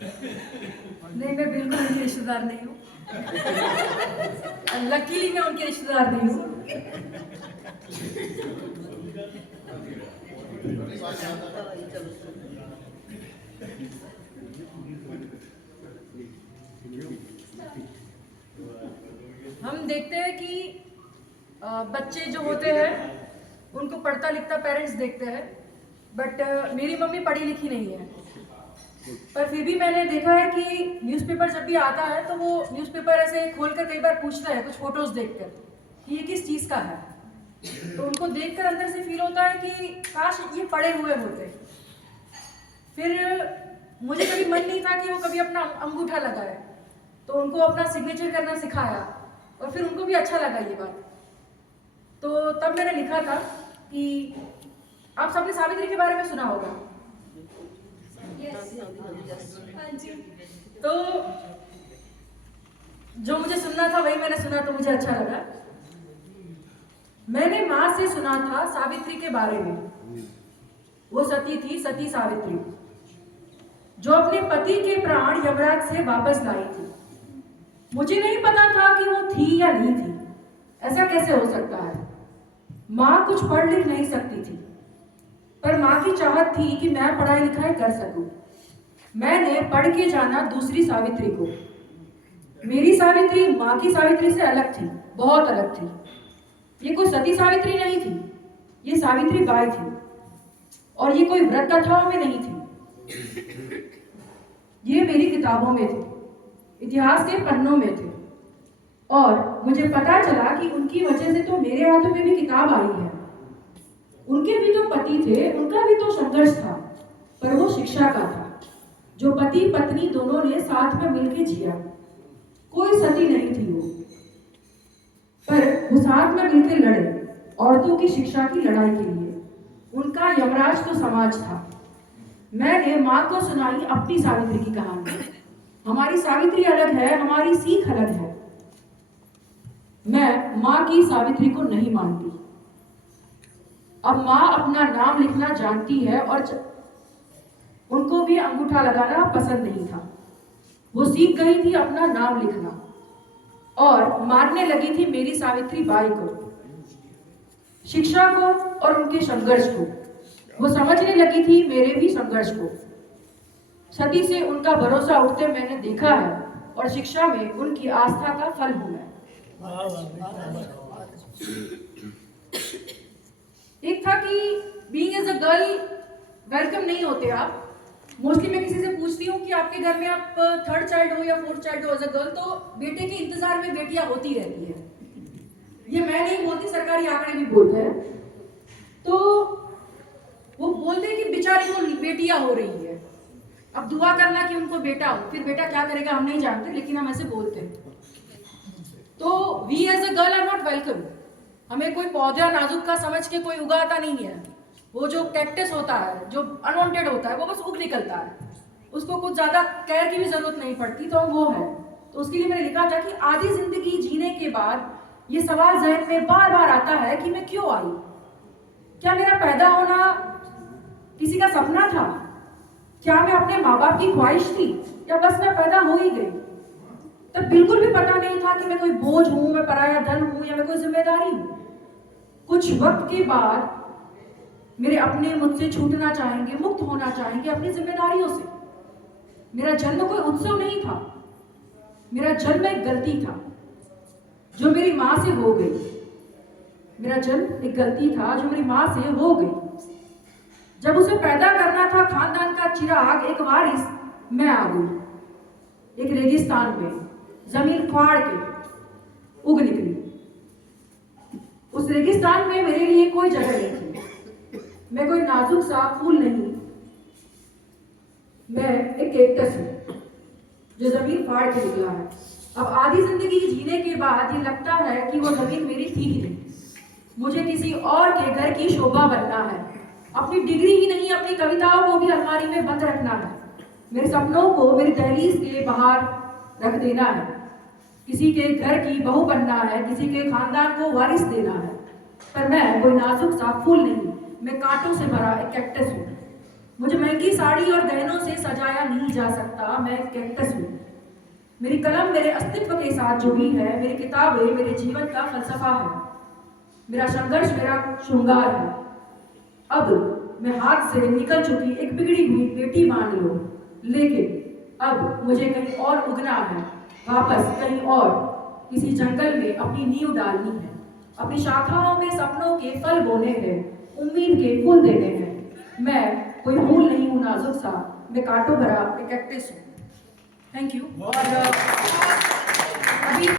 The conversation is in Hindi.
नहीं, मैं बिल्कुल उनकी रिश्तेदार नहीं हूँ। लकीली मैं उनके रिश्तेदार नहीं हूँ। हम देखते हैं कि बच्चे जो होते हैं उनको पढ़ता लिखता पेरेंट्स देखते हैं, बट मेरी मम्मी पढ़ी लिखी नहीं है। पर फिर भी मैंने देखा है कि न्यूज़पेपर जब भी आता है तो वो न्यूज़पेपर ऐसे खोलकर कई बार पूछता है कुछ फोटोज देखकर कि ये किस चीज़ का है। तो उनको देखकर अंदर से फील होता है कि काश ये पढ़े हुए होते। फिर मुझे कभी मन नहीं था कि वो कभी अपना अंगूठा लगाए, तो उनको अपना सिग्नेचर करना सिखाया और फिर उनको भी अच्छा लगा ये बात। तो तब मैंने लिखा था कि आप सबने सावित्री के बारे में सुना होगा। हाँ जी। तो जो मुझे सुनना था वही मैंने सुना, तो मुझे अच्छा लगा। मैंने माँ से सुना था सावित्री के बारे में। वो सती थी, सती सावित्री, जो अपने पति के प्राण यमराज से वापस लाई थी। मुझे नहीं पता था कि वो थी या नहीं थी। ऐसा कैसे हो सकता है? माँ कुछ पढ़ लिख नहीं सकती थी, पर माँ की चाहत थी कि मैं पढ़ाई लिखाई कर सकूं। मैंने पढ़ के जाना दूसरी सावित्री को। मेरी सावित्री माँ की सावित्री से अलग थी, बहुत अलग थी। ये कोई सती सावित्री नहीं थी, ये सावित्री बाई थी। और ये कोई व्रत कथाओं में नहीं थी, ये मेरी किताबों में थी, इतिहास के पन्नों में थे। और मुझे पता चला कि उनकी वजह से तो मेरे हाथों में भी किताब आई है। उनके भी जो पति थे उनका भी तो संघर्ष था, पर वो शिक्षा का था, जो पति पत्नी दोनों ने साथ में मिलकर जिया। कोई सती नहीं थी वो, पर वो साथ में मिलकर लड़े औरतों की शिक्षा की लड़ाई के लिए। उनका यमराज तो समाज था। मैंने माँ को सुनाई अपनी सावित्री की कहानी। हमारी सावित्री अलग है, हमारी सीख अलग है। मैं माँ की सावित्री को नहीं मानती। अब माँ अपना नाम लिखना जानती है और उनको भी अंगूठा लगाना पसंद नहीं था। वो सीख गई थी अपना नाम लिखना और मारने लगी थी मेरी सावित्री बाई को, शिक्षा को और उनके संघर्ष को। वो समझने लगी थी मेरे भी संघर्ष को। सती से उनका भरोसा उठते मैंने देखा है और शिक्षा में उनकी आस्था का फल हुआ है। एक था कि being as a girl welcome नहीं होते आप। मोस्टली मैं किसी से पूछती हूँ कि आपके घर में आप थर्ड चाइल्ड हो या फोर्थ चाइल्ड हो एज अ गर्ल, तो बेटे के इंतजार में बेटियां होती रहती है। ये मैं नहीं बोलती, सरकारी आंकड़े भी बोलते हैं। तो वो बोलते हैं कि बेचारी को बेटियां हो रही है, अब दुआ करना कि उनको बेटा हो। फिर बेटा क्या करेगा हम नहीं जानते, लेकिन हम ऐसे बोलते हैं। तो we as a girl are not welcome. हमें कोई पौधा नाजुक का समझ के कोई उगाता नहीं है। वो जो कैक्टस होता है, जो अनवांटेड होता है, वो बस उग निकलता है, उसको कुछ ज्यादा केयर की भी जरूरत नहीं पड़ती। तो वो है। तो उसके लिए मैंने लिखा था कि आधी जिंदगी जीने के बाद ये सवाल जहन में बार बार आता है कि मैं क्यों आई। क्या मेरा पैदा होना किसी का सपना था? क्या मैं अपने माँ बाप की ख्वाहिश थी, या बस मैं पैदा हो ही गई? तब बिल्कुल भी पता नहीं था कि मैं कोई बोझ हूं, मैं पराया धन हूं, या मैं कोई जिम्मेदारी हूं। कुछ वक्त के बाद मेरे अपने मुझसे छूटना चाहेंगे, मुक्त होना चाहेंगे अपनी जिम्मेदारियों से। मेरा जन्म कोई उत्सव नहीं था, मेरा जन्म एक गलती था जो मेरी माँ से हो गई। मेरा जन्म एक गलती था जो मेरी माँ से हो गई। जब उसे पैदा करना था खानदान का चिराग, एक वारिस, मैं आ गई एक रेगिस्तान में, जमीन फाड़ के उग निकली। उस रेगिस्तान में मेरे लिए कोई जगह नहीं थी। मैं कोई नाजुक सा फूल नहीं, मैं एक कैक्टस हूं जो जमीन फाड़ के निकला है। अब आधी जिंदगी जीने के बाद ये लगता है कि वो जमीन मेरी थी ही नहीं। मुझे किसी और के घर की शोभा बनना है। अपनी डिग्री ही नहीं, अपनी कविताओं को भी अलमारी में बंद रखना है। मेरे सपनों को मेरी दहलीज के बाहर रख देना है। किसी के घर की बहू बनना है, किसी के खानदान को वारिस देना है। पर मैं कोई नाजुक सा फूल नहीं, मैं कांटों से भरा एक कैक्टस हूँ। मुझे महंगी साड़ी और गहनों से सजाया नहीं जा सकता, मैं कैक्टस हूँ। मेरी कलम मेरे अस्तित्व के साथ जुड़ी है, मेरी किताबें मेरे जीवन का फलसफा है, मेरा संघर्ष मेरा श्रृंगार है। अब मैं हाथ से निकल चुकी एक बिगड़ी हुई बेटी मान लो, लेकिन अब मुझे कहीं और उगना है, वापस कहीं और, किसी जंगल में अपनी नींव डालनी है, अपनी शाखाओं में सपनों के फल बोने हैं, उम्मीद के फूल देने हैं। मैं कोई फूल नहीं हूँ नाजुक सा, मैं कांटों भरा एक कैक्टस हूँ। Thank you. और अभी